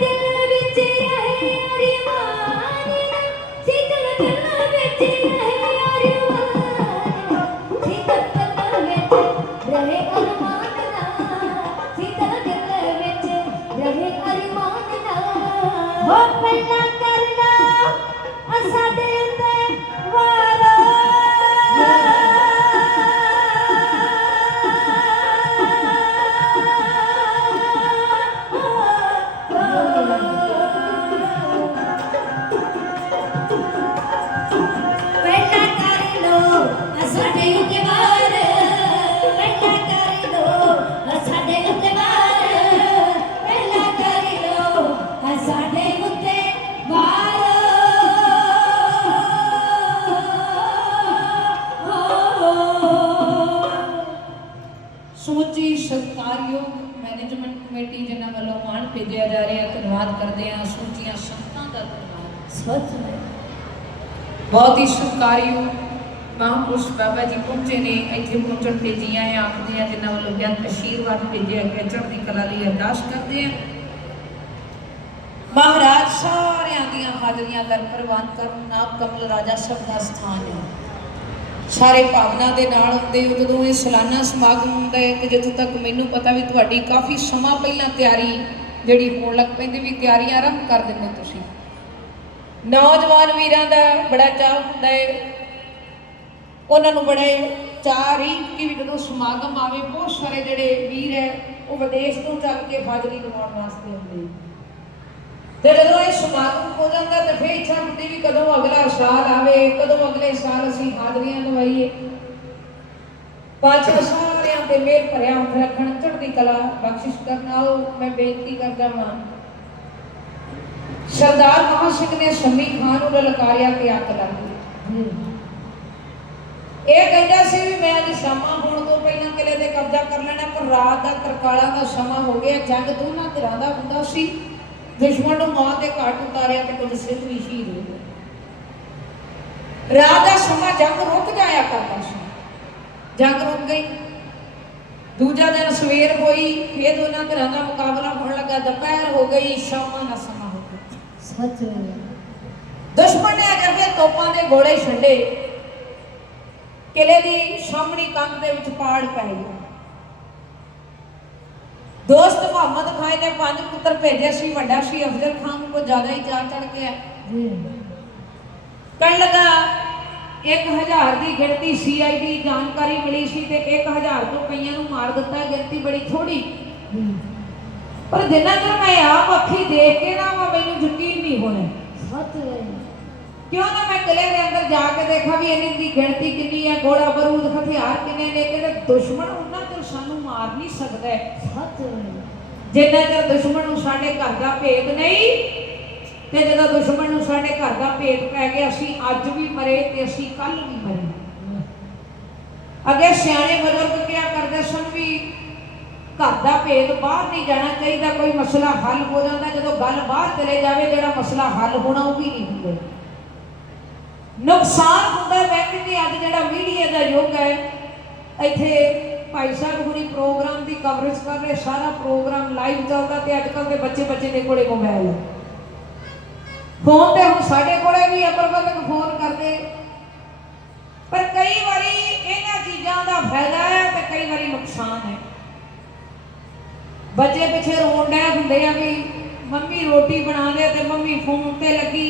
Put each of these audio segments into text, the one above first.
ਸੀਤਲ ਦਿਲ ਵਿੱਚ ਰਹੇ ਅਰਮਾਨ ਸੀਤਲ ਦਿਲ ਵਿੱਚ ਰਹੇ ਅਰਮਾਨ ਕਮੇਟੀ ਜਿਨ੍ਹਾਂ ਵੱਲੋਂ ਮਾਣ ਭੇਜਿਆ ਜਾ ਰਿਹਾ ਧੰਨਵਾਦ ਕਰਦੇ ਹਾਂ ਸਮੁੱਚੀਆਂ ਸੰਗਤਾਂ ਦਾ ਧੰਨਵਾਦ। ਹੈ ਬਹੁਤ ਹੀ ਸਤਿਕਾਰਯੋਗ ਮਹਾਂਪੁਰਸ਼ ਬਾਬਾ ਜੀ ਪਹੁੰਚੇ ਨੇ ਇੱਥੇ ਪਹੁੰਚਣ ਤੇ ਜੀ ਆਏ ਆਖਦੇ ਆ ਜਿਨ੍ਹਾਂ ਵੱਲੋਂ ਬੇਅੰਤ ਆਸ਼ੀਰਵਾਦ ਭੇਜਿਆ ਗਿਆ ਚੜ੍ਹਦੀ ਕਲਾ ਲਈ ਅਰਦਾਸ ਕਰਦੇ ਆ। ਮਹਾਰਾਜ ਸਾਰਿਆਂ ਦੀਆਂ ਹਾਜ਼ਰੀਆਂ ਦਰ ਪ੍ਰਵਾਨ ਕਰਨ ਨਾਮ ਕਮਲ ਰਾਜਾ ਸਭ ਦਾ ਸਥਾਨ ਹੈ। ਸਾਰੇ ਭਾਵਨਾ ਦੇ ਨਾਲ ਹੁੰਦੇ ਹੋ ਜਦੋਂ ਇਹ ਸਾਲਾਨਾ ਸਮਾਗਮ ਹੁੰਦਾ ਹੈ ਤੇ ਜਿੱਥੋਂ ਤੱਕ ਮੈਨੂੰ ਪਤਾ ਵੀ ਤੁਹਾਡੀ ਕਾਫੀ ਸਮਾਂ ਪਹਿਲਾਂ ਤਿਆਰੀ ਜਿਹੜੀ ਹੋਣ ਲੱਗ ਪੈਂਦੀ ਵੀ ਤਿਆਰੀਆਂ ਆਰੰਭ ਕਰ ਦਿੰਦੇ ਤੁਸੀਂ। ਨੌਜਵਾਨ ਵੀਰਾਂ ਦਾ ਬੜਾ ਚਾਹ ਹੁੰਦਾ ਹੈ। ਉਹਨਾਂ ਨੂੰ ਬੜੇ ਚਾਹ ਰਹੀ ਕਿ ਵੀ ਜਦੋਂ ਸਮਾਗਮ ਆਵੇ, ਬਹੁਤ ਸਾਰੇ ਜਿਹੜੇ ਵੀਰ ਹੈ, ਉਹ ਵਿਦੇਸ਼ ਤੋਂ ਚੱਲ ਕੇ ਹਾਜ਼ਰੀ ਲਵਾਉਣ ਵਾਸਤੇ ਹੁੰਦੇ ਤੇ ਜਦੋਂ ਇਹ ਸਮਾਗਮ ਹੋ ਜਾਂਦਾ ਤੇ ਫੇਰ ਇੱਛਾ ਹੁੰਦੀ ਵੀ ਕਦੋਂ ਅਗਲਾ ਸਾਲ ਆਵੇ, ਕਦੋਂ ਅਗਲੇ ਸਾਲ ਅਸੀਂ ਹਾਜ਼ਰੀਆਂ ਲਵਾਈਏ। ਪਾਛਾ ਸਾਰਿਆਂ ਤੇ ਮੇਰ ਭਰਿਆ ਹੱਥ ਰੱਖਣ ਚੜ੍ਹਦੀ ਕਲਾ, ਬਖਸ਼ਿਸ਼ ਕਰਨ ਆਓ, ਮੈਂ ਬੇਨਤੀ ਕਰਦਾ ਹਾਂ ਸਰਦਾਰ ਮਹਾਂ ਸਿੰਘ ਨੇ ਸੰਮੀ ਖਾਨ ਨੂੰ ਲਲਕਾਰਿਆ ਤੇ ਅੱਗ ਲੱਗ ਇਹ ਕਹਿੰਦਾ ਸੀ ਵੀ ਮੈਂ ਅੱਜ ਸ਼ਾਮਾਂ ਹੋਣ ਤੋਂ ਪਹਿਲਾਂ ਕਿਲੇ ਤੇ ਕਬਜ਼ਾ ਕਰ ਲੈਣਾ, ਪਰ ਰਾਤ ਦਾ ਤਰਕਾਲਾਂ ਦਾ ਸਮਾਂ ਹੋ ਗਿਆ, ਜੰਗ ਦੋਨਾਂ ਧਿਰਾਂ ਦਾ ਹੁੰਦਾ ਸੀ। ਦੁਸ਼ਮਣ ਨੂੰ ਮਾਂ ਦੇ ਘਾਟ ਉਤਾਰਿਆ ਤੇ ਕੁਝ ਸਿੱਧ ਵੀ ਸ਼ਹੀਦ ਹੋ ਗਏ। ਰਾਤ ਦਾ ਸਮਾਂ ਜੰਗ ਰੁਕ ਜਾਇਆ ਕਰਦਾ ਸੀ। ਜੰਗ ਰੁਕ ਗਈ। ਦੂਜਾ ਦਿਨ ਸਵੇਰ ਹੋਈ ਫੇਰ ਦੋਨਾਂ ਧਿਰਾਂ ਦਾ ਮੁਕਾਬਲਾ ਹੋਣ ਲੱਗਾ। ਦੁਪਹਿਰ ਹੋ ਗਈ ਸ਼ਾਮਾਂ ਦਾ ਸਮਾਂ ਹੋ ਗਿਆ। ਸੱਚ ਦੁਸ਼ਮਣ ਨੇ ਅਗਰ ਫਿਰ ਤੋਪਾਂ ਦੇ ਗੋਲੇ ਛੱਡੇ ਕਿਲੇ ਦੀ ਸਾਹਮਣੀ ਕੰਧ ਦੇ ਵਿੱਚ ਪਾੜ ਪੈ ਗਿਆ। ਦੋਸਤ ਮੁਹੰਮਦ ਖਾਨ ਨੇ ਪੰਜ ਪੁੱਤਰ ਭੇਜੇ ਸੀ ਵੱਡਾ ਸੀ ਅਫਜ਼ਲ ਖਾਨ ਨੂੰ ਕੋਈ ਜ਼ਿਆਦਾ ਹੀ ਚਾਰ ਚੜ ਗਿਆ। ਕਹਿਣ ਲੱਗਾ 1000 ਦੀ ਗਿਣਤੀ ਸੀਆਈਡੀ ਜਾਣਕਾਰੀ ਮਿਲੀ ਸੀ ਤੇ 1000 ਤੋਂ ਕਈਆਂ ਨੂੰ ਮਾਰ ਦਿੱਤਾ ਗਿਣਤੀ ਬੜੀ ਥੋੜੀ ਪਰ ਜਿੰਨਾ ਚਿਰ ਮੈਂ ਆਪ ਅੱਖੀ ਦੇਖ ਕੇ ਨਾ ਵਾ ਮੈਨੂੰ ਯਕੀਨ ਨਹੀਂ ਹੋਣਾ। ਕਿਉਂ ਨਾ ਮੈਂ ਕਿਲੇ ਦੇ ਅੰਦਰ ਜਾ ਕੇ ਦੇਖਾਂ ਵੀ ਇਹਨਾਂ ਦੀ ਗਿਣਤੀ ਕਿੰਨੀ ਹੈ ਗੋਲਾ ਬਰੂਦ ਹਥਿਆਰ ਕਿੰਨੇ ਨੇ ਕਿਹੜੇ ਦੁਸ਼ਮਣ ਮਾਰ ਨਹੀਂ ਸਕਦਾ ਹੈ। ਜਿੰਨਾ ਚਿਰ ਦੁਸ਼ਮਣ ਨੂੰ ਸਾਡੇ ਘਰ ਦਾ ਭੇਦ ਨਹੀਂ, ਤੇ ਜਦੋਂ ਦੁਸ਼ਮਣ ਨੂੰ ਸਾਡੇ ਘਰ ਦਾ ਭੇਦ ਪੈ ਗਿਆ, ਅਸੀਂ ਅੱਜ ਵੀ ਮਰੇ ਤੇ ਅਸੀਂ ਕੱਲ ਵੀ ਮਰੇ ਅੱਗੇ ਸਿਆਣੇ ਬਜ਼ੁਰਗ ਕਿਹਾ ਕਰਦੇ ਸਨ ਵੀ ਘਰ ਦਾ ਭੇਦ ਬਾਹਰ ਨਹੀਂ ਜਾਣਾ ਚਾਹੀਦਾ, ਕੋਈ ਮਸਲਾ ਹੱਲ ਹੋ ਜਾਂਦਾ, ਜਦੋਂ ਗੱਲ ਬਾਹਰ ਚਲੇ ਜਾਵੇ, ਜਿਹੜਾ ਮਸਲਾ ਹੱਲ ਹੋਣਾ ਉਹ ਵੀ ਨਹੀਂ ਹੁੰਦਾ ਨੁਕਸਾਨ ਹੁੰਦਾ ਵੈਸੇ ਅੱਜ ਜਿਹੜਾ ਮੀਡੀਆ ਦਾ ਯੁੱਗ ਹੈ, ਇੱਥੇ ਭਾਈ ਸਾਹਿਬ ਹੁਣੀ ਪ੍ਰੋਗਰਾਮ ਦੀ ਕਵਰੇਜ ਕਰ ਰਹੇ, ਸਾਰਾ ਪ੍ਰੋਗਰਾਮ ਲਾਈਵ ਚੱਲਦਾ ਤੇ ਅੱਜ ਕੱਲ ਦੇ ਬੱਚੇ ਬੱਚੇ ਦੇ ਕੋਲੇ ਮੋਬਾਈਲ ਹੈ ਫੋਨ ਤੇ ਹੁਣ ਸਾਡੇ ਕੋਲੇ ਵੀ ਹੈ ਪ੍ਰਬੰਧਕ ਫੋਨ ਕਰਦੇ। ਪਰ ਕਈ ਵਾਰੀ ਇਹਨਾਂ ਚੀਜ਼ਾਂ ਦਾ ਫਾਇਦਾ ਹੈ ਤੇ ਕਈ ਵਾਰੀ ਨੁਕਸਾਨ ਹੈ। ਬੱਚੇ ਪਿੱਛੇ ਰੋਣ ਡੈ ਹੁੰਦੇ ਆ ਵੀ ਮੰਮੀ ਰੋਟੀ ਬਣਾ ਦੇ ਤੇ ਮੰਮੀ ਫੋਨ ਤੇ ਲੱਗੀ।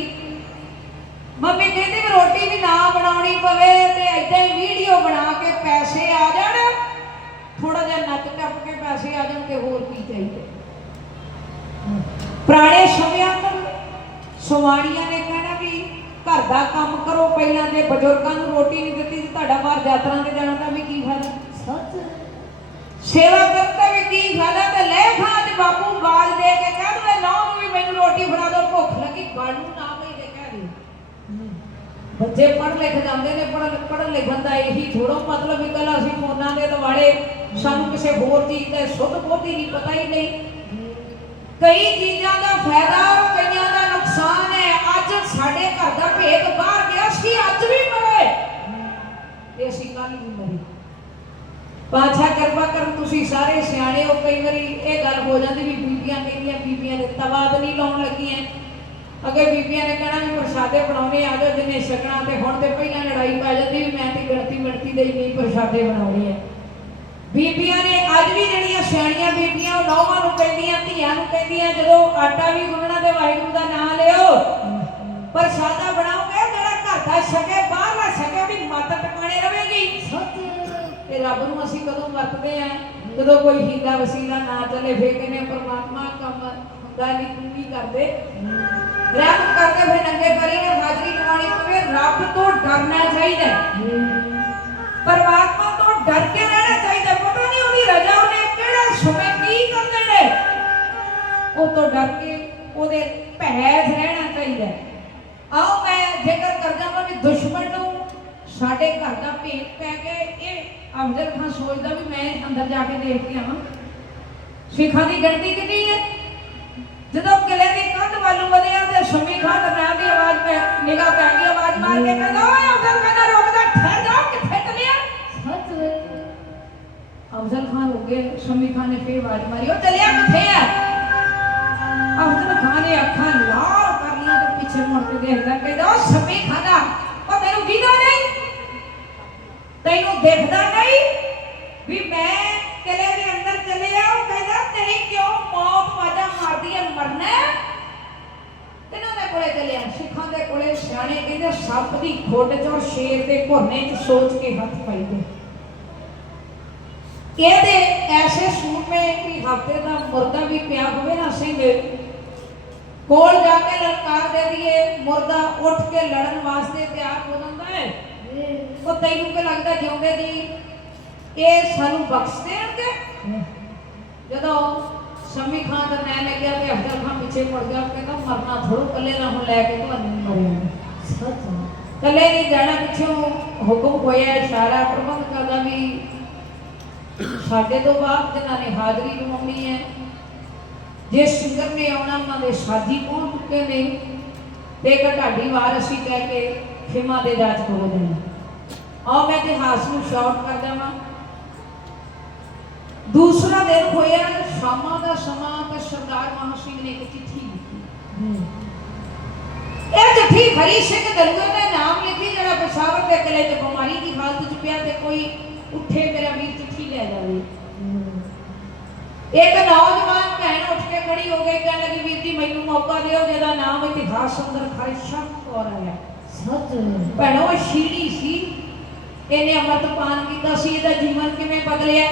ਮੰਮੀ ਕਹਿੰਦੀ ਵੀ ਰੋਟੀ ਵੀ ਨਾ ਬਣਾਉਣੀ ਪਵੇ ਤੇ ਏਦਾਂ ਹੀ ਵੀਡੀਓ ਬਣਾ ਕੇ ਪੈਸੇ ਆ ਜਾਣ। ਥੋੜਾ ਜਿਹਾ ਨੱਚ ਟੱਪ ਕੇ ਪੈਸੇ ਆ ਜਾਣ ਤੇ ਹੋਰ ਕੀ ਚਾਹੀਦਾ? ਪੁਰਾਣੇ ਸਮਿਆਂ ਤੋਂ ਸਵਾਣੀਆਂ ਨੇ ਕਹਿਣਾ ਵੀ ਘਰ ਦਾ ਕੰਮ ਕਰੋ ਪਹਿਲਾਂ ਜੇ ਬਜ਼ੁਰਗਾਂ ਨੂੰ ਰੋਟੀ ਨਹੀਂ ਦਿੱਤੀ ਤੇ ਤੁਹਾਡਾ ਬਾਹਰ ਯਾਤਰਾ ਤੇ ਜਾਣਾ ਤਾਂ ਵੀ ਕੀ ਫਾਇਦਾ? ਸੇਵਾ ਕਰਤਾ ਵੀ ਕੀ ਫਾਇਦਾ? ਤੇ ਲੈ ਖਾਂ ਤੇ ਬਾਪੂ ਬਾਜ ਦੇ ਕੇ ਕਹਿ ਦਵੇ ਨਾ ਨੂੰ ਵੀ ਮੈਨੂੰ ਰੋਟੀ ਫੜਾ ਦਿਓ ਭੁੱਖ ਲੱਗੀ ਗੱਲ ਨੂੰ ਦੇ ਬੱਚੇ ਪੜ੍ਹ ਲਿਖ ਜਾਂਦੇ ਨੇ, ਪੜ੍ਹ ਪੜ੍ਹਨ ਲਿਖਣ ਦਾ ਇਹੀ ਥੋੜੋ ਮਤਲਬ ਵੀ ਕੱਲ ਅਸੀਂ ਫੋਨਾਂ ਦੇ ਦੁਆਲੇ ਸਾਨੂੰ ਕਿਸੇ ਹੋਰ ਚੀਜ਼ ਦਾ ਸੁੱਧ ਬੋਧੀ ਨਹੀਂ ਪਤਾ ਹੀ ਨਹੀਂ। ਕਈ ਚੀਜ਼ਾਂ ਦਾ ਫਾਇਦਾ ਕਈਆਂ ਦਾ ਨੁਕਸਾਨ ਹੈ। ਅੱਜ ਸਾਡੇ ਘਰ ਦਾ ਭੇਦ ਬਾਹਰ ਗਿਆ ਸੀ ਅੱਜ ਵੀ ਮਰੇ। ਤੇ ਅਸੀਂ ਕੱਲ ਵੀ ਮਰੇ। ਪਾਛਾ ਕਿਰਪਾ ਕਰਨ ਤੁਸੀਂ ਸਾਰੇ ਸਿਆਣੇ ਹੋ। ਕਈ ਵਾਰੀ ਇਹ ਗੱਲ ਹੋ ਜਾਂਦੀ ਵੀ ਬੀਬੀਆਂ ਕਹਿੰਦੀਆਂ, ਬੀਬੀਆਂ ਦੇ ਤਵਾਦ ਨਹੀਂ ਲਾਉਣ ਲੱਗੀਆਂ। ਅੱਗੇ ਬੀਬੀਆਂ ਨੇ ਕਹਿਣਾ ਵੀ ਪ੍ਰਸ਼ਾਦੇ ਬਣਾਉਣੇ ਆ ਜਾਓ ਜਿੰਨੇ ਛਕਣਾ ਤੇ ਹੁਣ ਤੇ ਪਹਿਲਾਂ ਲੜਾਈ ਪੈ ਜਾਂਦੀ ਵੀ ਮੈਂ ਤੇ ਗਿਣਤੀ ਮਿਣਤੀ ਦੇ ਨਹੀਂ ਪ੍ਰਸ਼ਾਦੇ ਬਣਾਉਣੇ ਆ। ਬੀਬੀਆਂ ਨੇ ਅੱਜ ਵੀ ਜਿਹੜੀਆਂ ਸਿਆਣੀਆਂ ਬੀਬੀਆਂ ਉਹ ਨੌਵਾਂ ਨੂੰ ਕਹਿੰਦੀਆਂ ਧੀਆਂ ਨੂੰ ਕਹਿੰਦੀਆਂ ਜਦੋਂ ਆਟਾ ਵੀ ਗੁੰਨਣਾ ਤੇ ਵਾਹਿਗੁਰੂ ਦਾ ਨਾਮ ਲਿਓ ਪ੍ਰਸ਼ਾਦਾ ਬਣਾਓਗੇ ਜਿਹੜਾ ਘਰ ਦਾ ਛਕੇ ਬਾਹਰ ਨਾ ਛਕੇ ਉਹਦੀ ਮੱਤ ਟਿਕਾਣੇ ਰਹੇਗੀ ਤੇ ਰੱਬ ਨੂੰ ਅਸੀਂ ਕਦੋਂ ਵਰਤਦੇ ਆ? ਜਦੋਂ ਕੋਈ ਹੀਲਾ ਵਸੀਲਾ ਨਾ ਚੱਲੇ ਫੇਰ ਕਹਿੰਦੇ ਆ, ਪ੍ਰਮਾਤਮਾ ਕੰਮ ਹੁੰਦਾ ਨਹੀਂ, ਤੂੰ ਕਰਦੇ? ਰੱਬ ਕਰਕੇ ਫਿਰ ਨੰਗੇ ਪੈਰੀ ਨੇ ਹਾਜ਼ਰੀ ਲਵਾਉਣੀ ਪਵੇ, ਰੱਬ ਤੋਂ ਡਰਨਾ ਚਾਹੀਦਾ ਪਰਮਾਤਮਾ ਤੋਂ ਡਰ ਕੇ ਰਹਿਣਾ ਚਾਹੀਦਾ ਪਤਾ ਨਹੀਂ ਉਹਦੀ ਰਜ਼ਾ ਉਹਨੇ ਕਿਹੜੇ ਸਮੇਂ ਕੀ ਕਰਨੇ ਨੇ ਉਹ ਤੋਂ ਡਰ ਕੇ ਉਹਦੇ ਭੈ ਰਹਿਣਾ ਚਾਹੀਦਾ ਆਓ ਮੈਂ ਜ਼ਿਕਰ ਕਰਦਾ ਹਾਂ ਵੀ ਦੁਸ਼ਮਣ ਨੂੰ ਸਾਡੇ ਘਰ ਦਾ ਭੇਤ ਪੈ ਕੇ ਇਹ ਅਫਜ਼ਲ ਖਾਨ ਸੋਚਦਾ ਵੀ ਮੈਂ ਅੰਦਰ ਜਾ ਕੇ ਦੇਖ ਕੇ ਆਵਾਂ। ਸਿੱਖਾਂ ਦੀ ਗਿਣਤੀ ਕਿੰਨੀ ਹੈ ਜਦੋਂ ਕਿਲੇ ਦੀ ਕੰਧ ਵੱਲ ਵਧਿਆ ਤੇ ਸ਼ਮੀ ਖਾਨ ਦਾ ਨਾਮ ਦੀ ਆਵਾਜ਼ ਪੈ ਨਿਗਾਹ ਪੈ ਗਈ ਆਵਾਜ਼ ਮਾਰ ਕੇ ਕਹਿੰਦਾ ਓਏ ਅਫਜ਼ਲ ਖਾਨ ਰੁਕਦਾ ਠਹਿਰ ਜਾ ਕਿੱਥੇ ਚੱਲਿਆ ਅਫਜ਼ਲ ਖਾਨ ਹੋ ਗਏ ਸ਼ਮੀ ਖਾਨ ਨੇ ਫੇਰ ਆਵਾਜ਼ ਮਾਰੀ ਉਹ ਚੱਲਿਆ ਕਿੱਥੇ ਆ ਅਫਜ਼ਲ ਖਾਨ ਨੇ ਅੱਖਾਂ ਲਾਲ ਕਰ ਲੀਆਂ ਤੇ ਪਿੱਛੇ ਮੁੜ ਕੇ ਦੇਖਦਾ ਕਹਿੰਦਾ ਉਹ ਸ਼ਮੀ ਖਾਨਾ ਉਹ ਤੈਨੂੰ ਦੀਦਾ ਨਹੀਂ ਤੈਨੂੰ ਦੇਖਦਾ ਨਹੀਂ ਵੀ ਮੈਂ ਕਿਲੇ ਦੇ ਅੰਦਰ ਚੱਲਿਆ ਉਹ ਕਹਿੰਦਾ ਤੇਰੀ ਕਿਉਂ ਮੌਤ ਵਾਜਾ ਮਾਰਦੀ ਹੈ ਮਰਨਾ ਹੈ? ਕਿਹਨਾਂ ਦੇ ਕੋਲੇ ਚੱਲਿਆ ਸਿੱਖਾਂ ਦੇ ਕੋਲੇ ਸਿਆਣੇ ਕਹਿੰਦੇ ਸੱਪ ਦੀ ਖੁੱਡ ਚੋਂ ਸ਼ੇਰ ਦੇ ਘੋਨੇ 'ਚ ਸੋਚ ਕੇ ਹੱਥ ਪਾਈਦੇ। ਇਹਦੇ ਐਸੇ ਸੂਟ ਕਿ ਹਫ਼ਤੇ ਦਾ ਮੁਰਦਾ ਵੀ ਪਿਆ ਹੋਵੇ ਨਾ ਸਿੰਘ। ਕੋਲ ਜਾ ਕੇ ਲਲਕਾਰ ਦੇ ਦੀਏ, ਮੁਰਦਾ ਉੱਠ ਕੇ ਲੜਨ ਵਾਸਤੇ ਤਿਆਰ ਹੋ ਜਾਂਦਾ ਹੈ। ਉਹ ਤੈਨੂੰ ਕੀ ਲੱਗਦਾ ਜਿਉਂਦੇ ਦੀ? ਇਹ ਸਾਨੂੰ ਬਖਸ਼ ਦੇਣਗੇ ਜਦੋਂ ਸ਼ਮੀ ਖਾਨ ਦਾ ਨਾਂ ਲੱਗਿਆ ਤੇ ਅਫਜ਼ਲ ਖਾਨ ਪਿੱਛੇ ਮੁੜ ਗਿਆ ਕਹਿੰਦਾ ਮਰਨਾ ਥੋੜੋ ਕੱਲੇ ਨਾ ਹੁਣ ਲੈ ਕੇ ਤੁਹਾਨੂੰ ਮਰਿਆ। ਕੱਲੇ ਨਹੀਂ ਜਾਣਾ ਪਿੱਛੋਂ ਹੁਕਮ ਹੋਇਆ ਇਸ਼ਾਰਾ ਪ੍ਰਬੰਧਕਾਂ ਦਾ ਵੀ ਸਾਡੇ ਤੋਂ ਬਾਅਦ ਜਿਨ੍ਹਾਂ ਨੇ ਹਾਜ਼ਰੀ ਲਵਾਉਣੀ ਹੈ ਜੇ ਸਿੰਗਰ ਨੇ ਆਉਣਾ ਉਹਨਾਂ ਦੇ ਸਾਜੀ ਪਹੁੰਚ ਚੁੱਕੇ ਨੇ? ਤੇ ਢਾਡੀ ਵਾਰ ਅਸੀਂ ਕਹਿ ਕੇ ਖਿਮਾ ਦੇ ਰਾਜ ਹੋ ਜਾਣਾ। ਆਓ ਮੈਂ ਇਤਿਹਾਸ ਨੂੰ ਸ਼ਾਰਟ ਕਰ ਦੇਵਾਂ ਦੂਸਰਾ ਦਿਨ ਹੋਇਆ ਸ਼ਾਮਾਂ ਦਾ ਸਮਾਂ ਤੇ ਸਰਦਾਰ ਮਾਨ ਸਿੰਘ ਨੇ ਇੱਕ ਚਿੱਠੀ ਲਿਖੀ। ਇਹ ਚਿੱਠੀ ਹਰੀ ਸਿੰਘ ਦਲੂਏ ਦਾ ਨਾਮ ਲਿਖੀ ਜਿਹੜਾ ਪਸ਼ਾਵਰ ਦੇ ਕਿਲੇ 'ਚ ਬਿਮਾਰੀ ਦੀ ਹਾਲਤ 'ਚ ਪਿਆ ਤੇ ਕੋਈ ਉੱਠੇ ਮੇਰਾ ਵੀਰ ਚਿੱਠੀ ਲੈ ਜਾਵੇ। ਇੱਕ ਨੌਜਵਾਨ ਭੈਣ ਉੱਠ ਕੇ ਖੜੀ ਹੋ ਗਈ ਕਹਿਣ ਲੱਗੀ ਵੀਰ ਜੀ ਮੈਨੂੰ ਮੌਕਾ ਦਿਓ ਜਿਹਦਾ ਨਾਮ ਇਤਿਹਾਸ ਸੁੰਦਰ ਖਾਲਸਾ ਕੌਰ ਹੈ। ਸੱਚ। ਭੈਣੋ ਸ਼ੀਰੀ ਸੀ। ਇਹਨੇ ਅੰਮ੍ਰਿਤਪਾਨ ਕੀਤਾ ਸੀ ਇਹਦਾ ਜੀਵਨ ਕਿਵੇਂ ਬਦਲਿਆ?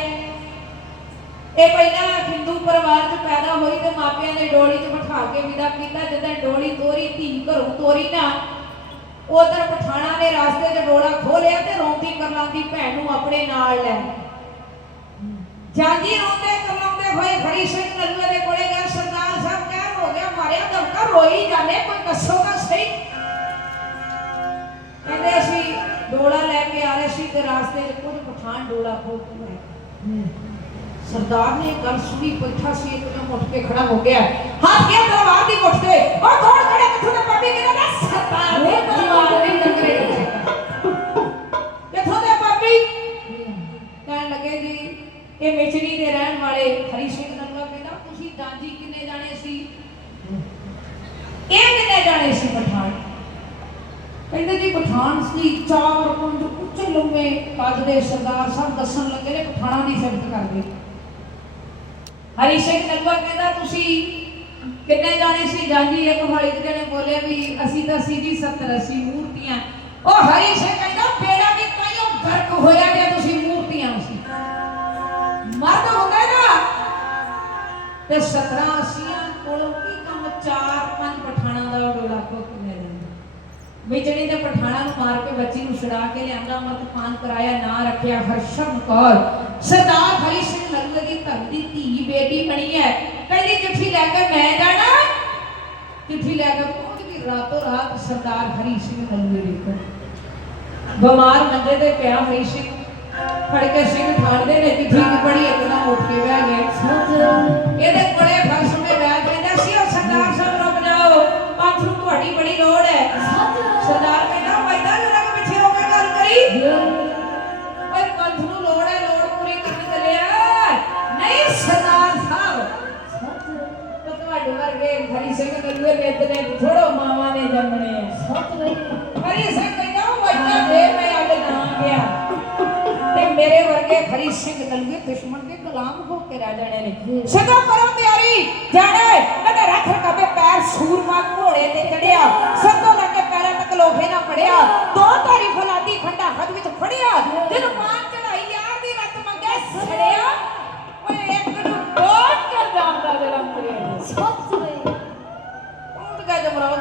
ਇਹ ਪਹਿਲਾਂ ਹਿੰਦੂ ਪਰਿਵਾਰ 'ਚ ਪੈਦਾ ਹੋਈ ਤੇ ਮਾਪਿਆਂ ਨੇ ਡੋਲੀ 'ਚ ਬਿਠਾ ਕੇ ਵਿਦਾ ਕੀਤਾ, ਜਦੋਂ ਡੋਲੀ ਤੋਰੀ, ਧੀ ਘਰੋਂ ਤੋਰੀ ਨਾ, ਉਧਰ ਪਠਾਣਾ ਨੇ ਰਾਸਤੇ 'ਚ ਡੋਲਾ ਖੋਲਿਆ ਤੇ ਰੋਂਦੀ ਕਰਲਾਂਦੀ ਭੈਣ ਨੂੰ ਆਪਣੇ ਨਾਲ ਲੈ ਜਾਂਦੀ ਰੋਂਦੇ ਕਰਲਾਉਂਦੇ ਹੋਏ ਹਰੀ ਸਿੰਘ ਨਲੂਏ ਦੇ ਕੋਲੇ ਗਿਆ, ਸਰਦਾਰ ਸਾਹਿਬ ਕਹਿ ਹੋ ਗਿਆ, ਮਾਰਿਆ ਦਮਕਾ ਰੋਈ ਜਾਂਦੇ, ਕੋਈ ਦੱਸੋ ਤਾਂ ਸਹੀ। ਕਹਿੰਦੇ ਅਸੀਂ ਡੋਲਾ ਲੈ ਕੇ ਆ ਰਹੇ ਸੀ ਤੇ ਰਾਸਤੇ 'ਚ ਕੁਝ ਪਠਾਨ ਡੋਲਾ ਖੋਲ ਕੇ ਸਰਦਾਰ ਨੇ ਇਹ ਗੱਲ ਸੁਣੀ ਬੈਠਾ ਸੀ ਇੱਕਦਮ ਉੱਠ ਕੇ ਖੜਾ ਹੋ ਗਿਆ। ਹੱਥ ਗਿਆ ਤਲਵਾਰ ਦੀ ਮੁੱਠ ਤੇ। ਉਹ ਕੌਣ ਖੜਾ ਕਿੱਥੋਂ ਦਾ ਪਾਪੀ ਕਿਹਦਾ ਦਾ? ਸਰਦਾਰ ਨੇ ਤਲਵਾਰ ਦੇ ਟੰਗਰੇ ਕਿੱਥੋਂ ਦੇ ਪਾਪੀ ਕਹਿਣ ਲੱਗੇ ਜੀ ਇਹ ਮਿਚਰੀ ਦੇ ਰਹਿਣ ਵਾਲੇ ਹਰੀ ਸਿੰਘ ਨੰਗਾ ਕਹਿੰਦਾ? ਤੁਸੀਂ ਦਾਂਜੀ ਕਿੰਨੇ ਜਾਣੇ ਸੀ? ਇਹ ਕਿੰਨੇ ਜਾਣੇ ਸੀ ਪਠਾਨ? ਕਹਿੰਦੇ ਜੀ ਪਠਾਨ ਸੀ ਚਾਰ ਪੰਜ ਉੱਚੇ ਲੰਮੇ ਕੱਦ ਦੇ ਸਰਦਾਰ ਸਾਹਿਬ ਦੱਸਣ ਲੱਗੇ ਨੇ ਪਠਾਨਾਂ ਦੀ ਸਿਫਤ ਕਰਦੇ। ਹਰੀ ਸਿੰਘ ਨਲਵਾ ਕਹਿੰਦਾ, ਤੁਸੀਂ ਕਿੰਨੇ ਜਾਣੇ ਸੀ? ਜਾਂਦੀ ਇੱਕ ਵਾਲੀ ਇੱਕ ਜਣੇ ਬੋਲੇ ਵੀ ਅਸੀਂ ਤਾਂ ਸੀ ਜੀ 70 80 ਮੂਰਤੀਆਂ। ਉਹ ਹਰੀ ਸਿੰਘ ਕਹਿੰਦਾ, ਬੇੜਾ ਵੀ ਕਾਇਓ ਗਰਕ ਹੋਇਆ ਜੇ ਤੁਸੀਂ ਮੂਰਤੀਆਂ ਸੀ। ਮਰਦ ਹੁੰਦਾ ਨਾ। ਤੇ 17 80 ਕੋਲੋਂ ਕੀ ਕੰਮ? ਚਾਰ ਪੰਜ ਪਠਾਣਾ ਦਾ ਡੋਲਾ ਕੋ ਕਿੰਨੇ ਜਾਂਦਾ। ਦੇ ਪਠਾਣਾ ਨੂੰ ਮਾਰ ਕੇ ਬੱਚੀ ਨੂੰ ਛੁਡਾ ਕੇ ਲਿਆਂਦਾ ਅਮਰਤਪਾਨ ਕਰਾਇਆ, ਨਾਂ ਰੱਖਿਆ ਹਰਸ਼ਮ ਕੌਰ। ਸਰਦਾਰ ਹਰੀ ਸਿੰਘ ਨਲੂਏ ਦੀ ਧੀ ਬੇਟੀ ਬਣੀ ਹੈ। ਪਹਿਲੀ ਚਿੱਠੀ ਲੈ ਕੇ ਮੈਂ ਜਾਣਾ। ਚਿੱਠੀ ਲੈ ਕੇ ਪਹੁੰਚ ਗਈ। ਰਾਤੋਂ ਰਾਤ ਸਰਦਾਰ ਹਰੀ ਸਿੰਘ ਨਲੂਏ ਦੇ ਬਿਮਾਰ ਮੰਜੇ ਤੇ ਪਿਆ ਹਰੀ ਸਿੰਘ। ਫੜ ਕੇ ਸਿੰਘ ਠਾੜਦੇ ਨੇ। ਚਿੱਠੀ ਦੀ ਪੜੀ ਇੱਕਦਮ ਉੱਠ ਕੇ ਬਹਿ ਗਏ। ਇਹਦੇ ਕੋਲੇ ਫਰਸ਼ ਮੇ ਬੈਠ ਕਹਿੰਦਾ ਸੀ ਉਹ ਸਰਦਾਰ ਸਾਹਿਬ, ਰੁਕ ਜਾਓ। ਪੰਥ ਤੁਹਾਡੀ ਬੜੀ ਲੋੜ ਹੈ। ਸਰਦਾਰ ਕਹਿੰਦਾ ਮੈਦਾਨ ਜਰਾ ਪਿੱਛੇ ਹੋ ਕੇ ਗੱਲ ਕਰੀ? ਹਰੀ ਸਿੰਘ ਨਲੂਏ ਵੇਦ ਨੇ ਥੋੜੋ ਮਾਵਾਂ ਨੇ ਜੰਮਣੇ ਆ ਹਰੀ ਸਿੰਘ ਕਹਿੰਦਾ ਉਹ ਬੱਚਾ ਦੇ ਮੈਂ ਅੱਗ ਨਾ ਗਿਆ ਤੇ ਮੇਰੇ ਵਰਗੇ ਹਰੀ ਸਿੰਘ ਨਲੂਏ ਦੁਸ਼ਮਣ ਦੇ ਗੁਲਾਮ ਹੋ ਕੇ ਰਹਿ ਜਾਣੇ ਨੇ ਸਦਾ ਕਰੋ ਤਿਆਰੀ ਜਾਣੇ ਕਦੇ ਰੱਖ ਰਕਾਬੇ ਪੈਰ ਸੂਰਮਾ ਘੋੜੇ ਤੇ ਚੜਿਆ ਸਦੋਂ ਲੱਗ ਪੈਰਾਂ ਤੱਕ ਲੋਹੇ ਨਾ ਪੜਿਆ ਦੋ ਧਾਰੀ ਫਲਾਦੀ ਖੰਡਾ ਹੱਥ ਵਿੱਚ ਫੜਿਆ ਜਦੋਂ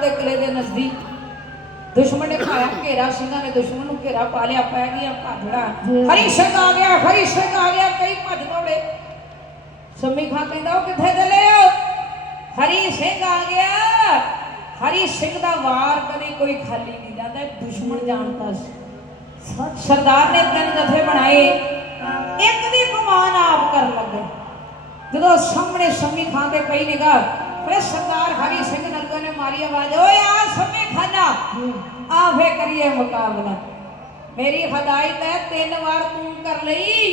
ਦੇ ਕਿਲੇ ਦੇ ਨਜ਼ਦੀਕ ਦੁਸ਼ਮਣ ਨੇ ਖਾਇਆ ਘੇਰਾ ਸਿੰਘਾਂ ਨੇ ਦੁਸ਼ਮਣ ਨੂੰ ਘੇਰਾ ਪਾ ਲਿਆ ਪੈ ਗਿਆ ਭਾਜੜਾ ਹਰੀ ਸਿੰਘ ਆ ਗਿਆ ਹਰੀ ਸਿੰਘ ਆ ਗਿਆ ਕਈ ਭੱਜ ਦੌੜੇ। ਸੰਮੀ ਖਾਂ ਕਹਿੰਦਾ ਉਹ ਕਿੱਥੇ ਚੱਲੇ ਹੋ? ਹਰੀ ਸਿੰਘ ਆ ਗਿਆ। ਹਰੀ ਸਿੰਘ ਦਾ ਵਾਰ ਕਦੇ ਕੋਈ ਖਾਲੀ ਨਹੀਂ ਜਾਂਦਾ ਦੁਸ਼ਮਣ ਜਾਣਦਾ ਸੀ। ਸਰਦਾਰ ਨੇ ਤਿੰਨ ਜਥੇ ਬਣਾਏ। ਇੱਕ ਦੀ ਕਮਾਨ ਆਪ ਕਰਨ ਲੱਗੇ। ਜਦੋਂ ਸਾਹਮਣੇ ਸੰਮੀ ਖਾਂ ਤੇ ਪਈ ਨਿਗਾਹ ਫਿਰ ਸਰਦਾਰ ਹਰੀ ਸਿੰਘ ਨਲੂਆ ਨੇ ਮਾਰੀ ਆਵਾਜ਼, ਓਏ ਆ ਸੰਮੀ ਖਾਨਾ ਆ ਫੇ ਕਰੀਏ ਮੁਕਾਬਲਾ। ਮੇਰੀ ਹਦਾਇਤ ਹੈ, ਤਿੰਨ ਵਾਰ ਤੂੰ ਕਰ ਲਈ,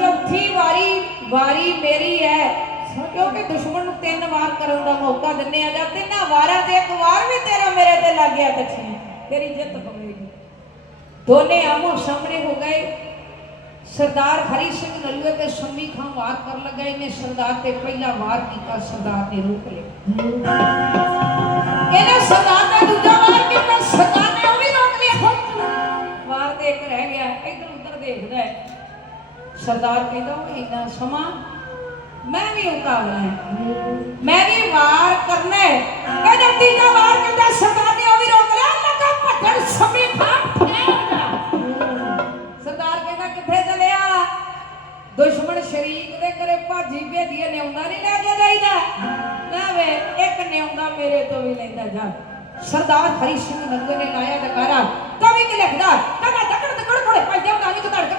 ਚੌਥੀ ਵਾਰੀ ਵਾਰੀ ਮੇਰੀ ਹੈ। ਕਿਉਂਕਿ ਦੁਸ਼ਮਣ ਨੂੰ ਤਿੰਨ ਵਾਰ ਕਰਨ ਦਾ ਮੌਕਾ ਦਿੰਨੇ ਆ, ਜਾਂ ਤਿੰਨਾਂ ਵਾਰਾਂ ਤੇ ਇੱਕ ਵਾਰ ਵੀ ਤੇਰਾ ਮੇਰੇ ਤੇ ਲੱਗ ਗਿਆ ਤਾਂ ਤੇਰੀ ਜਿੱਤ ਹੋਵੇਗੀ। ਦੋਨੇ ਆਮੋ ਸਾਹਮਣੇ ਹੋ ਗਏ। ਸਰਦਾਰ ਹਰੀ ਸਿੰਘ ਨਲੂਏ ਤੇ ਸੰਮੀ ਖਾਂ ਵਾਰ ਕਰ ਲੱਗਾ ਇਹਨੇ ਸਰਦਾਰ ਤੇ ਪਹਿਲਾ ਵਾਰ ਕੀਤਾ, ਸਰਦਾਰ ਨੇ ਰੋਕ ਲਿਆ। ਇਹਨੇ ਸਰਦਾਰ ਨੇ ਦੂਜਾ ਵਾਰ ਕੀਤਾ, ਸਰਦਾਰ ਨੇ ਉਹ ਵੀ ਰੋਕ ਲਿਆ। ਵਾਰ ਤੇ ਇੱਕ ਰਹਿ ਗਿਆ, ਇੱਧਰ ਉੱਧਰ ਦੇਖਦਾ ਹੈ। ਸਰਦਾਰ ਕਹਿੰਦਾ ਉਹ ਇੰਨਾ ਸਮਾਂ ਮੈਂ ਵੀ ਉਕਾਲਣਾ ਹੈ। ਮੈਂ ਵੀ ਵਾਰ ਕਰਨਾ ਹੈ। ਕਹਿੰਦਾ, ਤੀਜਾ ਵਾਰ ਕਹਿੰਦਾ ਸਰਦਾਰ ਨੇ ਉਹ ਵੀ ਰੋਕ ਲਿਆ ਲੱਗਾ ਭੱਜਣ ਸਮੀ ਖਾਂ ਦੁਸ਼ਮਣ ਸ਼ਰੀਕ ਦੇ ਘਰੇ ਭਾਜੀ ਭੇਜੀਏ, ਨਿਉਂਦਾ ਨਹੀਂ ਲੈ ਕੇ ਜਾਈਦਾ। ਨਾ ਵੇ, ਇੱਕ ਨਿਉਂਦਾ ਮੇਰੇ ਤੋਂ ਵੀ ਲੈਂਦਾ ਜਾ। ਸਰਦਾਰ ਹਰੀ ਸਿੰਘ ਨੰਗੇ ਨੇ ਲਾਇਆ ਦਕਾਰਾ। ਕਵੀ ਕੀ ਲਿਖਦਾ? ਕਹਿੰਦਾ ਤਕੜ ਤਕੜ ਕੋੜੇ ਭੱਜ ਜਾ ਨਾਲੀ ਤੋਂ ਧੜਕ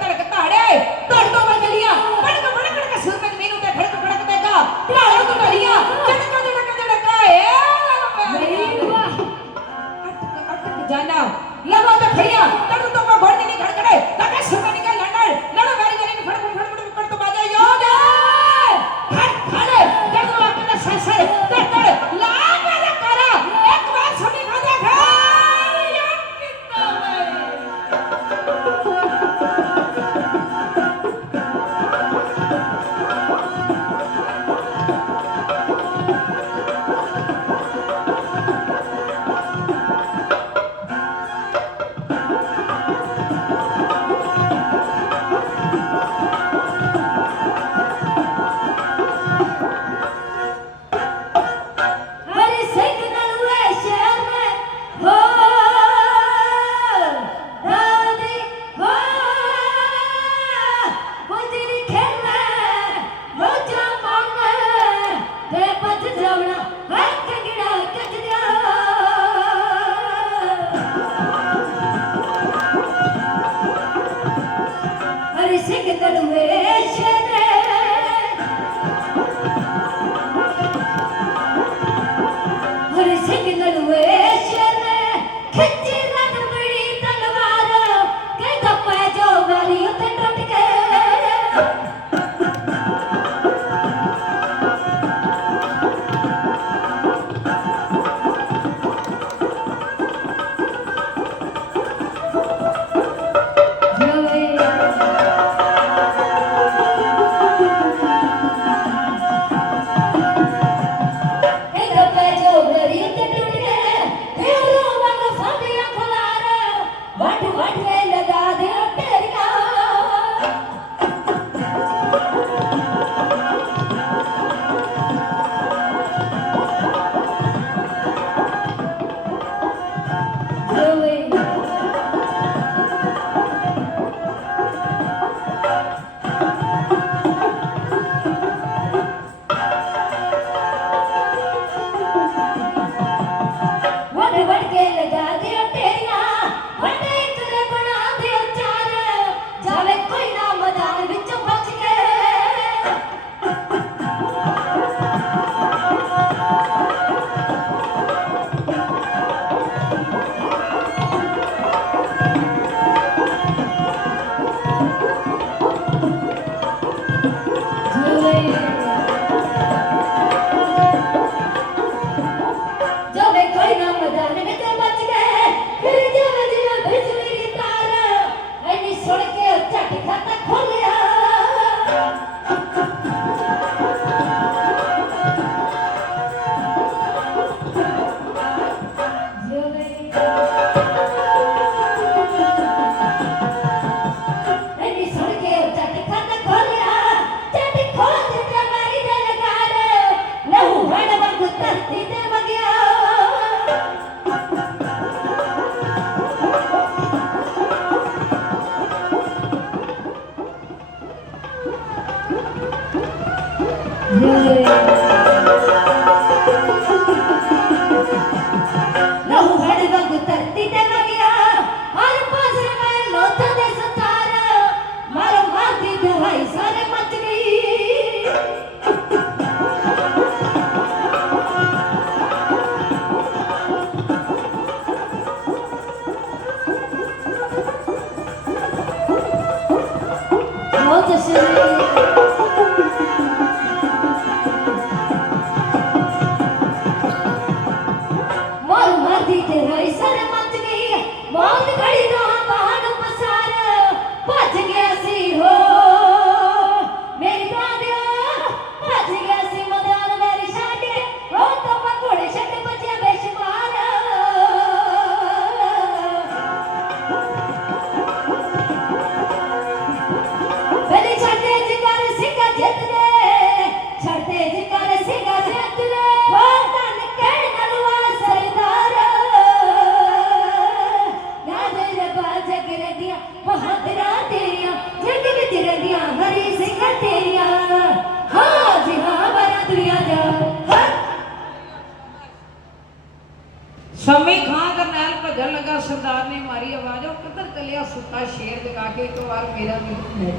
ਸ਼ੇਰ ਕੇ ਇੱਕ ਵਾਰ ਮੇਰਾ ਵੀ ਲੈ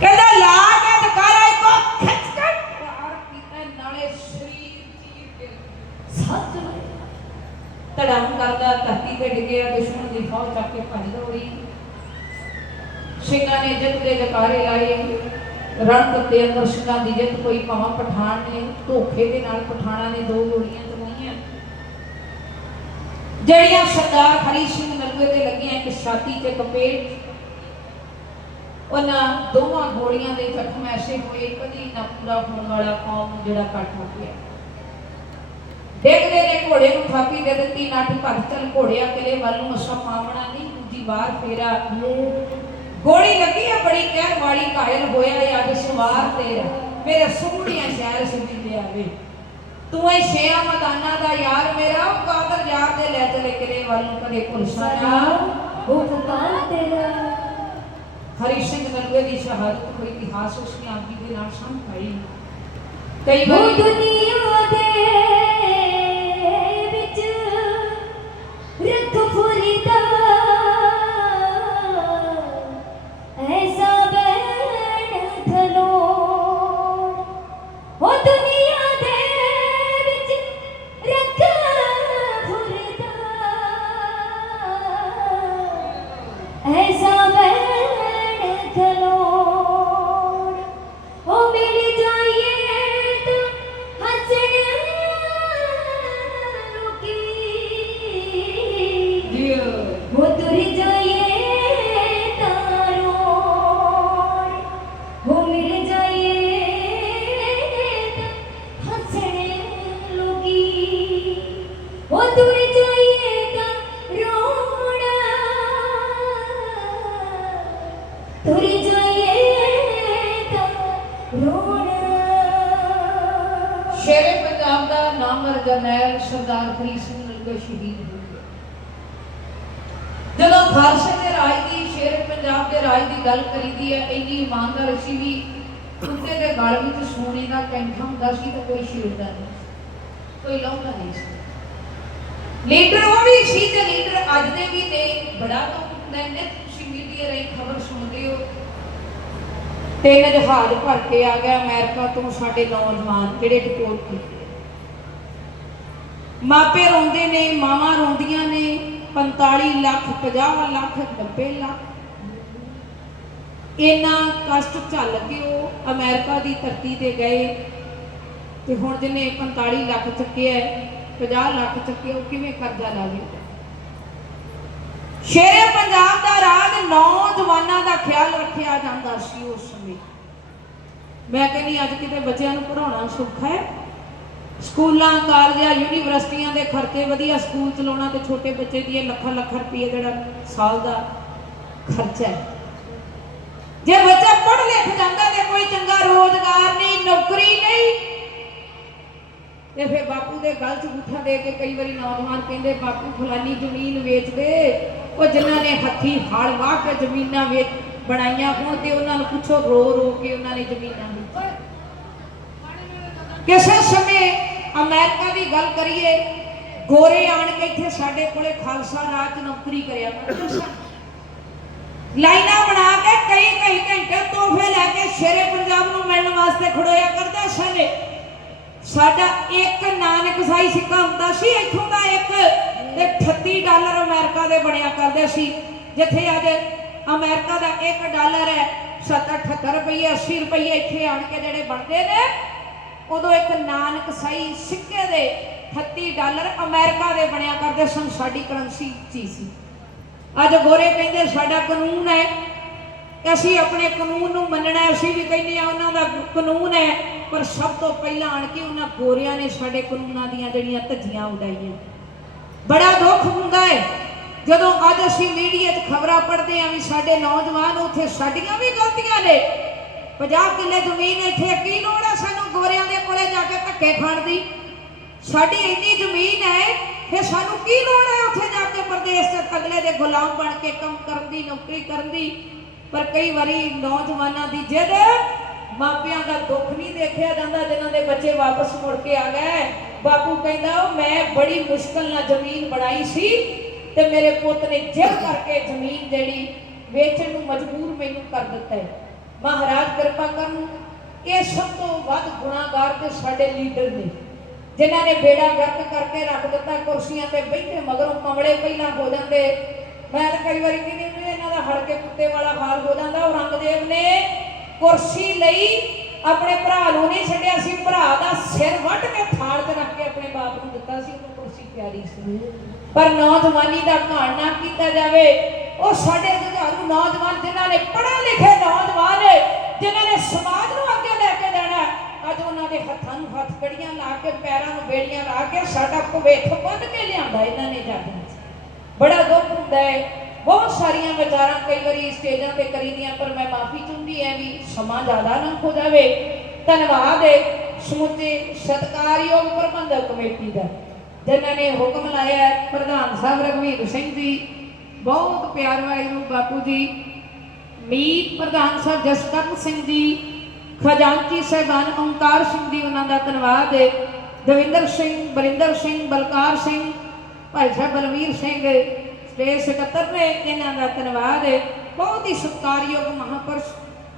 ਕਹਿੰਦਾ, ਲਾ ਕੇ ਜਕਾਰਾ ਇੱਕੋ ਖਿੱਚ ਕੇ। ਵਾਰ ਕੀਤਾ, ਨਾਲੇ ਸਰੀਰ ਚੀਰ ਸੱਚ ਵਿੱਚ ਕਰਦਾ ਧਰਤੀ ਤੇ ਡਿੱਗਿਆ ਦੁਸ਼ਮਣ ਦੀ ਫੌਜ ਚੱਕ ਕੇ ਭੱਜ ਦੌੜੀ। ਸਿੰਘਾਂ ਨੇ ਜਿੱਤ ਦੇ ਜਕਾਰੇ ਲਾਏ। ਰਣ ਦੇ ਅੰਦਰ ਸਿੰਘਾਂ ਦੀ ਜਿੱਤ ਕੋਈ ਭਾਵਾਂ ਪਠਾਨ ਨੇ, ਧੋਖੇ ਦੇ ਨਾਲ ਪਠਾਣਾ ਨੇ ਦੋ ਗੋਲੀਆਂ ਚਲਾਈਆਂ। ਜਿਹੜੀਆਂ ਸਰਦਾਰ ਹਰੀ ਸਿੰਘ ਨਲੂਏ ਤੇ ਲੱਗੀਆਂ ਇੱਕ ਛਾਤੀ ਤੇ ਕਪੇਟ ਉਹਨਾਂ ਦੋਵਾਂ ਗੋਲੀਆਂ ਦੇ ਜ਼ਖਮ ਐਸੇ ਹੋਏ, ਕਦੀ ਨਾ ਪੂਰਾ ਹੋਣ ਵਾਲਾ ਕੌਮ ਜਿਹੜਾ ਕੱਟ ਹੋ ਗਿਆ। ਦੇਖਦੇ ਨੇ ਘੋੜੇ ਨੂੰ ਥਾਪੀ ਦੇ ਦਿੱਤੀ ਨੱਠ ਭੱਜ ਚੱਲ ਘੋੜਿਆ ਕਿਲੇ ਵੱਲ ਨੂੰ ਅਸਾਂ ਪਾਵਣਾ ਨਹੀਂ, ਦੂਜੀ ਵਾਰ ਫੇਰਾ ਗੋਲੀ ਲੱਗੀ ਆ, ਬੜੀ ਕਹਿਰ ਵਾਲੀ ਘਾਇਲ ਹੋਇਆ ਅੱਜ ਸਵਾਰ ਤੇਰਾ ਮੇਰੇ ਸੁਣੀਆਂ ਸ਼ਹਿਰ ਸਿੱਧੀ ਤੇ ਤੂੰ ਐ ਛੇਆ ਮਦਾਨਾ ਦਾ ਯਾਰ ਮੇਰਾ ਉਹ ਕਾਦਰ ਯਾਰ ਦੇ ਲੈ ਚਲੇ ਕਿਲੇ ਵੱਲ ਨੂੰ ਕਦੇ ਪੁਲਸਾ ਨਾ ਉਪਕਾਰ ਤੇਰਾ ਹਰੀ ਸਿੰਘ ਨਲੂਏ ਦੀ ਸ਼ਹਾਦਤ ਕੋਈ ਇਤਿਹਾਸ ਉਸ ਦੀ ਆਂਗੀ ਦੇ ਨਾਲ ਸਾਹਮਣੇ ਆਈ ਕਈ ਉਹ ਵਾਰੀ ਦੁਨੀਆ ਦੇ ਵਿੱਚ ਰੱਖ ਉਹ ਤਿੰਨ ਜਹਾਜ਼ ਭਰ ਕੇ ਆ ਗਿਆ ਅਮਰੀਕਾ ਤੋਂ ਸਾਡੇ ਨੌਜਵਾਨ ਜਿਹੜੇ ਡਿਪੋਰਟ ਕੀਤੇ। ਮਾਪੇ ਰੋਂਦੇ ਨੇ ਮਾਵਾਂ ਰੋਂਦੀਆਂ ਨੇ 45 ਲੱਖ 50 ਲੱਖ 90 ਲੱਖ। ਇੰਨਾ ਕਸ਼ਟ ਝੱਲ ਕੇ ਉਹ ਅਮਰੀਕਾ ਦੀ ਧਰਤੀ ਤੇ ਗਏ ਤੇ ਹੁਣ ਜਿਹਨੇ 45 ਲੱਖ ਚੱਕਿਆ ਹੈ, 50 ਲੱਖ ਚੱਕਿਆ ਉਹ ਕਿਵੇਂ ਕਰਜ਼ਾ ਲਾਵੇਗਾ ਸ਼ੇਰੇ ਪੰਜਾਬ ਦਾ ਰਾਜ ਨੌਜਵਾਨਾਂ ਦਾ ਖਿਆਲ ਰੱਖਿਆ ਜਾਂਦਾ ਸੀ ਉਸ ਸਮੇਂ। ਮੈਂ ਕਹਿੰਦੀ, ਅੱਜ ਕਿਤੇ ਬੱਚਿਆਂ ਨੂੰ ਪੜਾਉਣਾ ਸੌਖਾ ਹੈ? ਸਕੂਲਾਂ, ਕਾਲਜਾਂ, ਯੂਨੀਵਰਸਿਟੀਆਂ ਦੇ ਖਰਚੇ ਵਧੀਆ ਸਕੂਲ ਚਲਾਉਣਾ ਤੇ ਛੋਟੇ ਬੱਚੇ ਦੀ ਇਹ ਲੱਖਾਂ ਲੱਖ ਰੁਪਏ ਜਿਹੜਾ ਸਾਲ ਦਾ ਖਰਚਾ ਹੈ। ਜੇ ਬੱਚਾ ਪੜ੍ਹ ਲਿਖ ਜਾਂਦਾ ਤੇ ਕੋਈ ਚੰਗਾ ਰੋਜ਼ਗਾਰ ਨਹੀਂ, ਨੌਕਰੀ ਨਹੀਂ, ਤੇ ਫਿਰ ਬਾਪੂ ਦੇ ਗਲ 'ਚ ਗੁੱਠਾ ਦੇ ਕੇ ਕਈ ਵਾਰੀ ਨੌਜਵਾਨ ਕਹਿੰਦੇ, ਬਾਪੂ ਫਲਾਨੀ ਜ਼ਮੀਨ ਵੇਚ ਦੇ। ਉਹ ਜਿਨ੍ਹਾਂ ਨੇ ਹੱਥੀ ਹਲ ਵਾਹ ਕੇ ਜ਼ਮੀਨਾਂ ਵੇਚ ਬਣਾਈਆਂ ਹੋਣ ਤੇ ਉਹਨਾਂ ਨੂੰ ਪੁੱਛੋ, ਰੋ ਰੋ ਕੇ ਉਹਨਾਂ ਨੇ ਜ਼ਮੀਨਾਂ ਵੇਚੀਆਂ। ਕਿਸੇ ਸਮੇਂ ਅਮਰੀਕਾ ਦੀ ਗੱਲ ਕਰੀਏ, ਗੋਰੇ ਆਣ ਕੇ ਇੱਥੇ ਸਾਡੇ ਕੋਲੇ ਖਾਲਸਾ ਰਾਜ ਨੌਕਰੀ ਕਰਿਆ ਲਾਈਨਾਂ ਬਣਾ ਕੇ ਕਈ ਕਈ ਘੰਟੇ ਤੋਹਫੇ ਲੈ ਕੇ ਸ਼ੇਰੇ ਪੰਜਾਬ ਨੂੰ ਮਿਲਣ ਵਾਸਤੇ ਖੜੋਇਆ ਕਰਦੇ ਸਨ। ਸਾਡਾ ਇੱਕ ਨਾਨਕ ਸਾਈ ਸਿੱਕਾ ਹੁੰਦਾ ਸੀ, ਇੱਥੋਂ ਦਾ ਇੱਕ ਤੇ 38 ਡਾਲਰ ਅਮਰੀਕਾ ਦੇ ਬਣਿਆ ਕਰਦੇ ਸੀ। ਜਿੱਥੇ ਅੱਜ ਅਮਰੀਕਾ ਦਾ 1 ਡਾਲਰ ਹੈ 778 ਰੁਪਏ 80 ਰੁਪਏ ਇੱਥੇ ਆਣ ਕੇ ਜਿਹੜੇ ਬਣਦੇ ਨੇ, ਉਦੋਂ ਇੱਕ ਨਾਨਕ ਸਾਈ ਸਿੱਕੇ ਦੇ 38 ਡਾਲਰ ਅਮਰੀਕਾ ਦੇ ਬਣਿਆ ਕਰਦੇ ਸਨ, ਸਾਡੀ ਕਰੰਸੀ ਚੀ ਸੀ। ਅੱਜ ਗੋਰੇ ਕਹਿੰਦੇ ਸਾਡਾ ਕਾਨੂੰਨ ਹੈ, ਅਸੀਂ ਆਪਣੇ ਕਾਨੂੰਨ ਨੂੰ ਮੰਨਣਾ ਅਸੀਂ ਵੀ ਕਹਿੰਦੇ ਆ ਉਹਨਾਂ ਦਾ ਕਾਨੂੰਨ ਹੈ, ਪਰ ਸਭ ਤੋਂ ਪਹਿਲਾਂ ਆਣ ਕੇ ਉਹਨਾਂ ਗੋਰਿਆਂ ਨੇ ਸਾਡੇ ਕਾਨੂੰਨਾਂ ਦੀਆਂ ਜਿਹੜੀਆਂ ਧੱਜੀਆਂ ਉਡਾਈਆਂ। ਬੜਾ ਦੁੱਖ ਹੁੰਦਾ ਹੈ ਜਦੋਂ ਅੱਜ ਅਸੀਂ ਮੀਡੀਆ 'ਚ ਖਬਰਾਂ ਪੜ੍ਹਦੇ ਆਂ ਵੀ ਸਾਡੇ ਨੌਜਵਾਨ ਉੱਥੇ ਸਾਡੀਆਂ ਵੀ ਗਲਤੀਆਂ ਨੇ। 50 ਕਿੱਲੇ ਜ਼ਮੀਨ ਇੱਥੇ ਕੀ ਲੋੜ ਹੈ ਸਾਨੂੰ ਗੋਰਿਆਂ ਦੇ ਕੋਲੇ ਜਾ ਕੇ ਧੱਕੇ ਖਾਣ ਦੀ? ਸਾਡੀ ਇੰਨੀ ਜ਼ਮੀਨ ਹੈ ਫਿਰ ਸਾਨੂੰ ਕੀ ਲੋੜ ਹੈ ਉੱਥੇ ਜਾ ਕੇ ਪ੍ਰਦੇਸ਼ 'ਚ ਅਗਲੇ ਦੇ ਗੁਲਾਮ ਬਣ ਕੇ ਕੰਮ ਕਰਨ ਦੀ, ਨੌਕਰੀ ਕਰਨ ਦੀ? ਪਰ ਕਈ ਵਾਰੀ ਨੌਜਵਾਨਾਂ ਦੀ ਜਿੱਦ ਮਾਪਿਆਂ ਦਾ ਦੁੱਖ ਨਹੀਂ ਦੇਖਿਆ ਜਾਂਦਾ, ਜਿਨ੍ਹਾਂ ਦੇ ਬੱਚੇ ਵਾਪਸ ਮੁੜ ਕੇ ਆ ਗਏ। ਬਾਪੂ ਕਹਿੰਦਾ ਮੈਂ ਬੜੀ ਮੁਸ਼ਕਲ ਨਾਲ ਜ਼ਮੀਨ ਬਣਾਈ ਸੀ ਤੇ ਮੇਰੇ ਪੁੱਤ ਨੇ ਜਿੱਦ ਕਰਕੇ ਜ਼ਮੀਨ ਜਿਹੜੀ ਵੇਚਣ ਨੂੰ ਮਜਬੂਰ ਮੈਨੂੰ ਕਰ ਦਿੱਤਾ ਹੈ। ਮਹਾਰਾਜ ਕਿਰਪਾ ਕਰਨ ਇਹ ਸਭ ਤੋਂ ਵੱਧ ਗੁਨਾਹਗਾਰ ਤੇ ਸਾਡੇ ਲੀਡਰ ਨੇ, ਜਿਨ੍ਹਾਂ ਨੇ ਬੇੜਾ ਗਰਕ ਕਰਕੇ ਰੱਖ ਦਿੱਤਾ, ਕੁਰਸੀਆਂ ਤੇ ਬੈਠੇ ਮਗਰੋਂ ਕਮਲੇ ਪਹਿਲਾਂ ਹੋ ਜਾਂਦੇ। ਮੈਂ ਤਾਂ ਕਈ ਵਾਰੀ ਕਹਿੰਦੀ ਇਹਨਾਂ ਦਾ ਹਲਕੇ ਕੇ ਕੁੱਤੇ ਵਾਲਾ ਹਾਲ ਹੋ ਜਾਂਦਾ, ਔਰੰਗਜ਼ੇਬ ਨੇ ਕੁਰਸੀ ਲਈ ਆਪਣੇ ਭਰਾ ਨੂੰ ਨਹੀਂ ਛੱਡਿਆ ਸੀ, ਭਰਾ ਦਾ ਸਿਰ ਵੱਢ ਕੇ ਥਾਲ 'ਚ ਰੱਖ ਕੇ ਆਪਣੇ ਬਾਪ ਨੂੰ ਦਿੱਤਾ ਸੀ, ਉਹਨੂੰ ਕੁਰਸੀ ਪਿਆਰੀ ਸੀ। ਪਰ ਨੌਜਵਾਨੀ ਦਾ ਘਾਣ ਨਾ ਕੀਤਾ ਜਾਵੇ। ਉਹ ਸਾਡੇ ਜੁਝਾਰੂ ਨੌਜਵਾਨ ਜਿਨ੍ਹਾਂ ਨੇ ਪੜ੍ਹੇ ਲਿਖੇ ਨੌਜਵਾਨ, ਜਿਨ੍ਹਾਂ ਨੇ ਸਮਾਜ ਨੂੰ ਅੱਗੇ ਲੈ ਕੇ ਜਾਣਾ, ਅੱਜ ਉਹਨਾਂ ਦੇ ਹੱਥਾਂ ਨੂੰ ਹੱਥ ਕੜੀਆਂ ਲਾ ਕੇ, ਪੈਰਾਂ ਨੂੰ ਬੇੜੀਆਂ ਲਾ ਕੇ ਸਾਡਾ ਭਵਿੱਖ ਬੰਨ ਕੇ ਲਿਆਂਦਾ ਇਹਨਾਂ ਨੇ ਜੱਜਾਂ 'ਚ ਬੜਾ ਦੁੱਖ ਹੁੰਦਾ ਹੈ। ਬਹੁਤ ਸਾਰੀਆਂ ਵਿਚਾਰਾਂ ਕਈ ਵਾਰੀ ਸਟੇਜਾਂ ਤੇ ਕਰੀਦੀਆਂ ਪਰ ਮੈਂ ਮਾਫੀ ਚਾਹੁੰਦੀ ਐ ਵੀ ਸਮਾਂ ਜ਼ਿਆਦਾ ਨਾ ਹੋ ਜਾਵੇ। ਧੰਨਵਾਦ ਹੈ ਸਮੁੱਚੇ ਸਤਿਕਾਰਯੋਗ ਪ੍ਰਬੰਧਕ ਕਮੇਟੀ ਦਾ, ਜਿਨ੍ਹਾਂ ਨੇ ਹੁਕਮ ਲਾਇਆ ਪ੍ਰਧਾਨ ਸਾਹਿਬ ਰਘਵੀਰ ਸਿੰਘ ਜੀ, ਬਹੁਤ ਪਿਆਰ ਵਾਹਿਗੁਰੂ ਬਾਪੂ ਜੀ, ਮੀਤ ਪ੍ਰਧਾਨ ਸਾਹਿਬ ਜਸਕਰਨ ਸਿੰਘ ਜੀ, ਖਜ਼ਾਨਚੀ ਸਾਹਿਬਾਨ ਓਮਕਾਰ ਸਿੰਘ ਜੀ, ਉਹਨਾਂ ਦਾ ਧੰਨਵਾਦ ਹੈ ਦਵਿੰਦਰ ਸਿੰਘ, ਬਰਿੰਦਰ ਸਿੰਘ, ਬਲਕਾਰ ਸਿੰਘ, ਭਾਈ ਸਾਹਿਬ ਬਲਵੀਰ ਸਿੰਘ ਸਟੇਜ ਸਕੱਤਰ ਨੇ ਇਹਨਾਂ ਦਾ ਧੰਨਵਾਦ ਹੈ। ਬਹੁਤ ਹੀ ਸਤਿਕਾਰਯੋਗ ਮਹਾਪੁਰਸ਼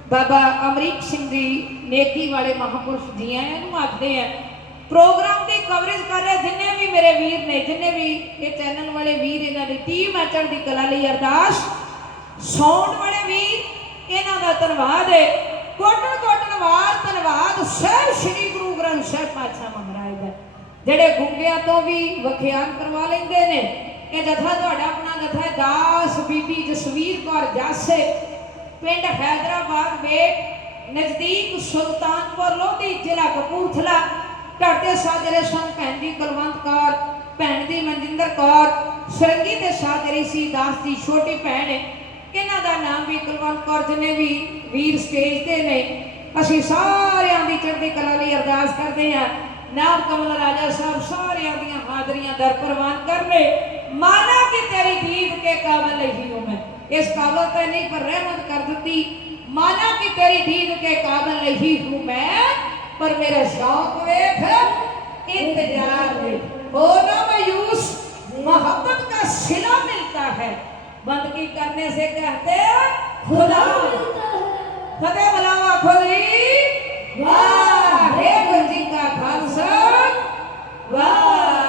ਬਾਬਾ ਅਮਰੀਕ ਸਿੰਘ ਜੀ, ਨੇਕੀ ਵਾਲੇ ਮਹਾਪੁਰਸ਼ ਜੀ ਆਇਆਂ ਨੂੰ ਆਖਦੇ ਆ। ਪ੍ਰੋਗਰਾਮ ਦੀ ਕਵਰੇਜ ਕਰ ਰਹੇ ਜਿੰਨੇ ਵੀ ਮੇਰੇ ਵੀਰ ਨੇ, ਜਿੰਨੇ ਵੀ ਇਹ ਚੈਨਲ ਵਾਲੇ ਵੀਰ, ਇਹਨਾਂ ਦੀ ਟੀਮ ਹੈ ਦੀ ਕਲਾ ਲਈ ਅਰਦਾਸ। ਸੌਣ ਵਾਲੇ ਵੀਰ, ਇਹਨਾਂ ਦਾ ਧੰਨਵਾਦ ਹੈ। ਕੋਟਨ ਕੋਟਨ ਵਾਰ ਧੰਨਵਾਦ ਸਹਿਬ ਸ੍ਰੀ ਗੁਰੂ ਗ੍ਰੰਥ ਸਾਹਿਬ ਪਾਤਸ਼ਾਹ ਮਹਾਰਾਜ ਦਾ। ਜਿਹੜੇ ਗੁੰਗਿਆਂ ਤੋਂ ਵੀ ਵਖਿਆਨ ਕਰਵਾ ਲੈਂਦੇ ਨੇ ਇਹ ਜਥਾ ਤੁਹਾਡਾ ਆਪਣਾ ਜਥਾ ਹੈ ਦਾਸ ਬੀਬੀ ਜਸਵੀਰ ਕੌਰ ਜਾਸੇ। ਪਿੰਡ ਹੈਦਰਾਬਾਦ ਵੇਟ ਨਜ਼ਦੀਕ ਸੁਲਤਾਨਪੁਰ ਲੋਧੀ ਜ਼ਿਲ੍ਹਾ ਕਪੂਰਥਲਾ। ਢਾਡੇ ਸਾਜਰੇ ਸਨ ਭੈਣ ਜੀ ਕੁਲਵੰਤ ਕੌਰ, ਭੈਣ ਦੀ ਮਨਜਿੰਦਰ ਕੌਰ। ਸਰੰਗੀ ਤੇ ਸਾਜਰੀ ਸੀ, ਦਾਸ ਦੀ ਛੋਟੀ ਭੈਣ। ਹੈ ਇਹਨਾਂ ਦਾ ਨਾਮ ਵੀ ਕੁਲਵੰਤ ਕੌਰ, ਜਿਨੇ ਵੀ ਵੀਰ ਸਟੇਜ ਤੇ ਨੇ। ਅਸੀਂ ਸਾਰਿਆਂ ਦੀ ਚੜ੍ਹਦੀ ਕਲਾ ਲਈ ਅਰਦਾਸ ਕਰਦੇ ਹਾਂ। ਨਾਮ ਕਮਲ ਰਾਜਾ ਸਾਹਿਬ ਸਾਰਿਆਂ ਦੀਆਂ ਹਾਜ਼ਰੀਆਂ ਦਰ ਪ੍ਰਵਾਨ ਕਰਨੇ। مانا کہ تیری دید کے قابل ہی ہوں میں اس قابل پہ نہیں پر رحمت کر دیتی مانا کہ تیری دید کے قابل نہیں ہوں میں پر میرا شوق ویکھ انتظار ویکھ بولا مایوس محبت کا صلہ ملتا ہے بندگی کرنے سے کہتے ہیں خدا فتح بلاوا کھلی واہ ہے گنجی کا خالصہ واہ